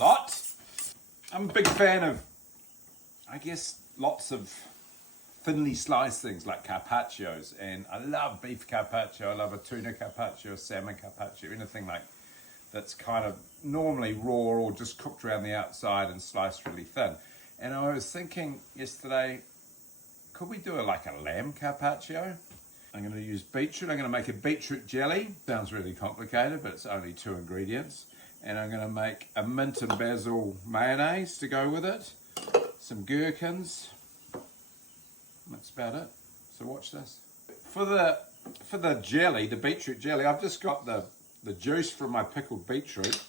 lot. I'm a big fan of, I guess, lots of thinly sliced things like carpaccios, and I love beef carpaccio, I love a tuna carpaccio, salmon carpaccio, anything like that's kind of normally raw or just cooked around the outside and sliced really thin. And I was thinking yesterday, could we do like a lamb carpaccio? I'm going to use beetroot. I'm going to make a beetroot jelly. Sounds really complicated, but it's only 2 ingredients. And I'm going to make a mint and basil mayonnaise to go with it. Some gherkins. That's about it. So watch this. For the jelly, the beetroot jelly, I've just got the juice from my pickled beetroot.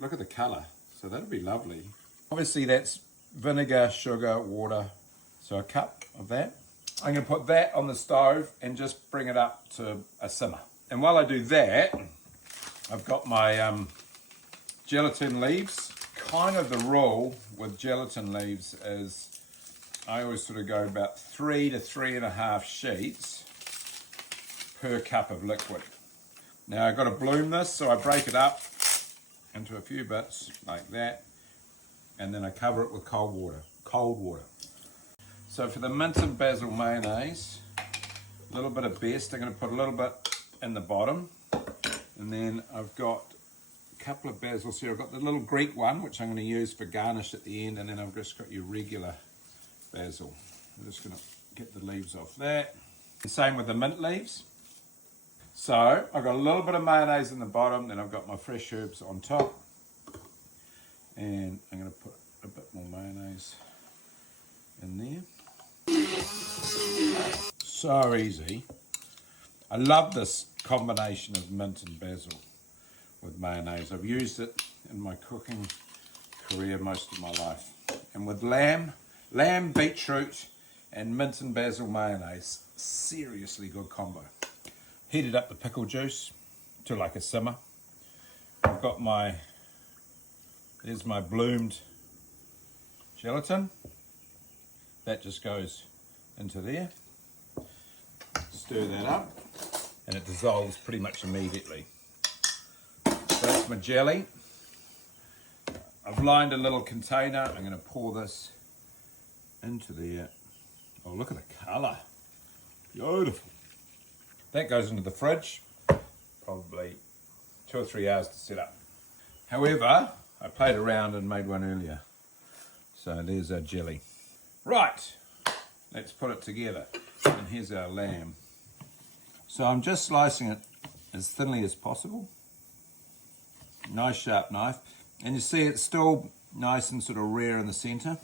Look at the colour. So that'll be lovely. Obviously that's vinegar, sugar, water. So a cup of that. I'm going to put that on the stove and just bring it up to a simmer. And while I do that, I've got my gelatin leaves. Kind of the rule with gelatin leaves is I always sort of go about 3 to 3.5 sheets per cup of liquid. Now I've got to bloom this, so I break it up into a few bits like that, and then I cover it with cold water. So for the mint and basil mayonnaise, a little bit of best, I'm going to put a little bit in the bottom, and then I've got a couple of basils here. I've got the little Greek one, which I'm going to use for garnish at the end, and then I've just got your regular basil. I'm just going to get the leaves off that. And same with the mint leaves. So I've got a little bit of mayonnaise in the bottom, then I've got my fresh herbs on top, and I'm going to put a bit more mayonnaise in there. So easy. I love this combination of mint and basil with mayonnaise. I've used it in my cooking career most of my life. And with lamb, beetroot, and mint and basil mayonnaise, seriously good combo. Heated up the pickle juice to like a simmer. I've got there's my bloomed gelatin. That just goes into there. Stir that up, and it dissolves pretty much immediately. So that's my jelly. I've lined a little container. I'm going to pour this into there. Oh, look at the colour. Beautiful. That goes into the fridge, probably 2 or 3 hours to set up. However, I played around and made one earlier. So there's our jelly. Right, let's put it together. And here's our lamb. So I'm just slicing it as thinly as possible. Nice sharp knife. And you see it's still nice and sort of rare in the centre.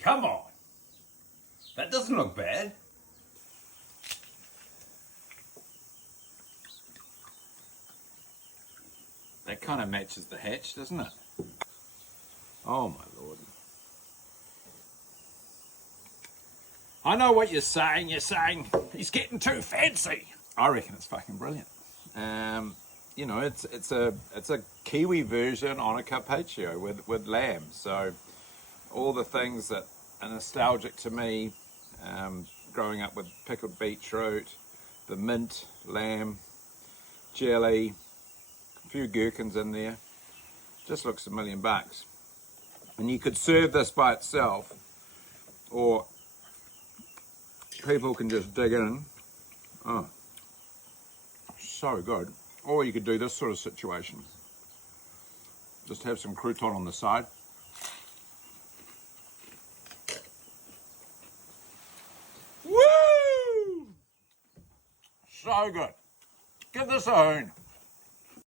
Come on, that doesn't look bad. That kind of matches the hatch, doesn't it? Oh my lord. I know what you're saying. You're saying he's getting too fancy. I reckon it's fucking brilliant. You know, it's a Kiwi version on a carpaccio with lamb. So all the things that are nostalgic to me, growing up with pickled beetroot, the mint, lamb, jelly, a few gherkins in there, just looks $1,000,000. And you could serve this by itself, or people can just dig in. Oh, so good. Or you could do this sort of situation. Just have some crouton on the side. Woo! So good. Give this a hoon.